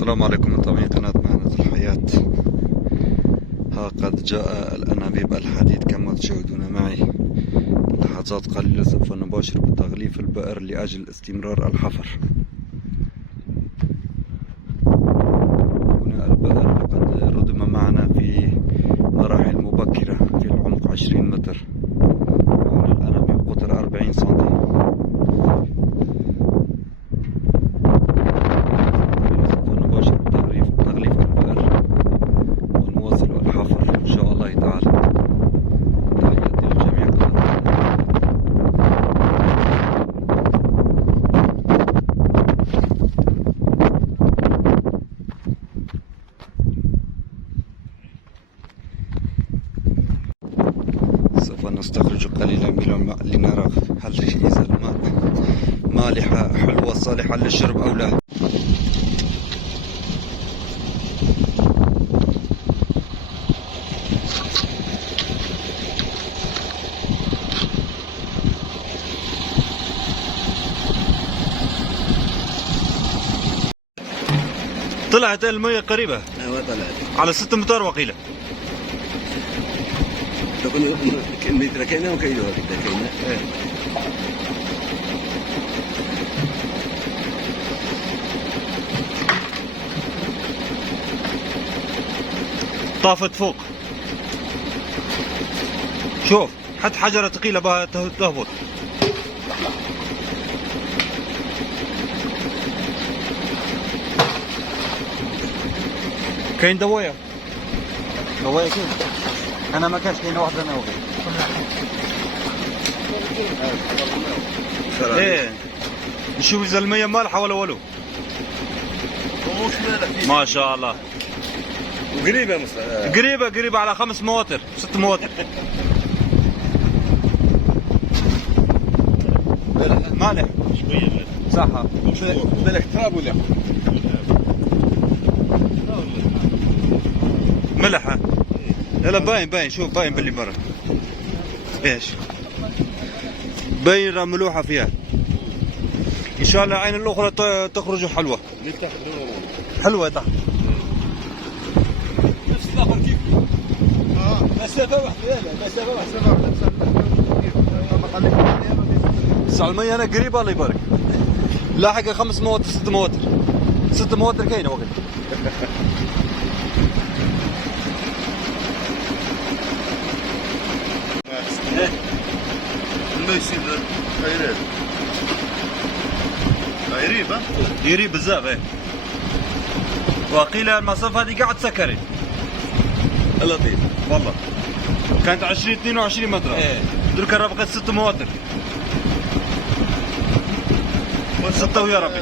السلام عليكم متابعين قناة معنا الحياة. ها قد جاء الأنابيب الحديد كما تشاهدون معي. لحظات قليلة سوف نباشر بتغليف البئر لأجل استمرار الحفر. هنا البئر قد ردم معنا في مراحل مبكرة في العمق 20 متر. هنا الأنابيب قطر 40 سم. سوف نستخرج قليلا من الماء لنرى هل إذا الماء مالحة حلوة صالحة للشرب أو لا. طلعت المية قريبة. ايوه طلعت على 6 امتار وقيلة. متر كينا وكيلو هكذا كينا. طافت فوق. شوف حتى حجرة ثقيلة بها تهبط. كاين دوايا كاين. انا ما كانش كاين واحد انا وغير. ايه نشوف اذا المية مالحة ولا ولو. ما شاء الله. وقريبة قريبة على 5 مواتر 6 مواتر. مالح شوية صح. بالك تراب ولا ملح؟ لا باين شوف باين باللي برا. ايش باين ملوحة فيها. ان شاء الله العين الاخرى تخرج حلوة. حلوة تحت. نفس الاخر كيف؟ مسافة واحدة. مسافة واحدة. بس على المية انا قريبة الله يبارك. لاحقة 5 مواتر 6 مواتر. 6 مواتر كاينة وقت. قريب بزاف. ايه وقيل المسافة هذه قاعد سكرت. لطيف والله كانت 22 متر. ايه درك ربقت 6 مواتر. 6 ويا ربي.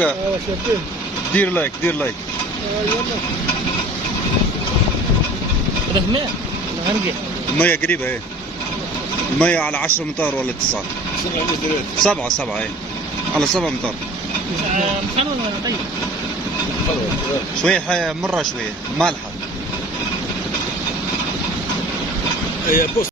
اوكي شايفين. دير لايك يلا. بس ماء هنرجع. المية قريبة ايه. المية على 10 امتار ولا 9؟ 7 ايه. على 7 امتار. مخلوة ولا طيب؟ شوية مرة شوية مالحة. بص.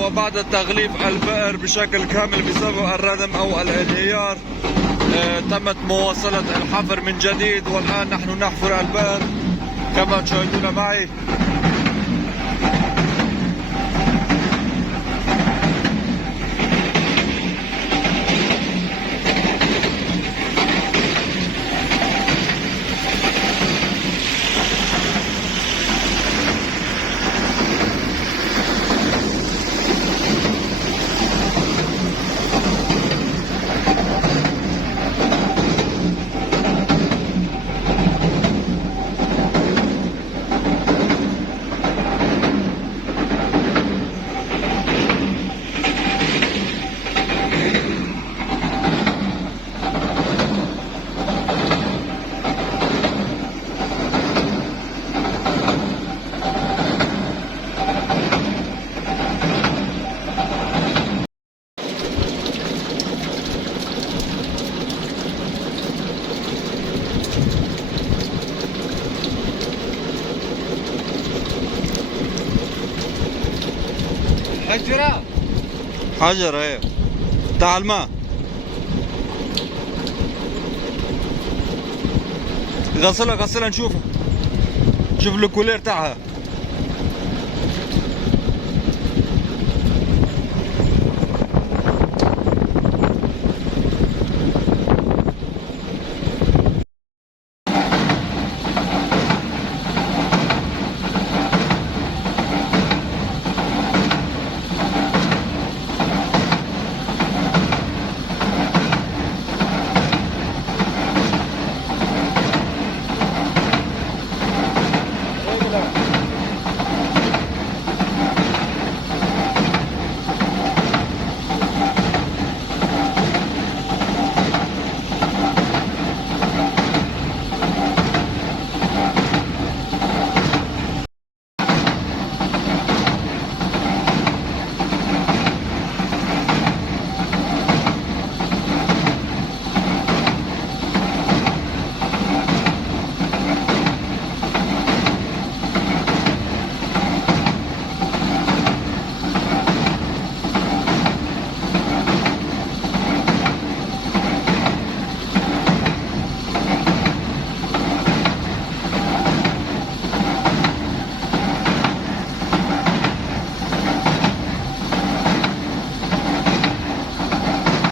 وبعد تغليف البئر بشكل كامل بسبب الردم أو الانهيار تمت مواصلة الحفر من جديد، والآن نحن نحفر البئر كما تشاهدون معي. حجر ايه بتاع الماء. غسلها نشوفها، شوف الكولير تاعها.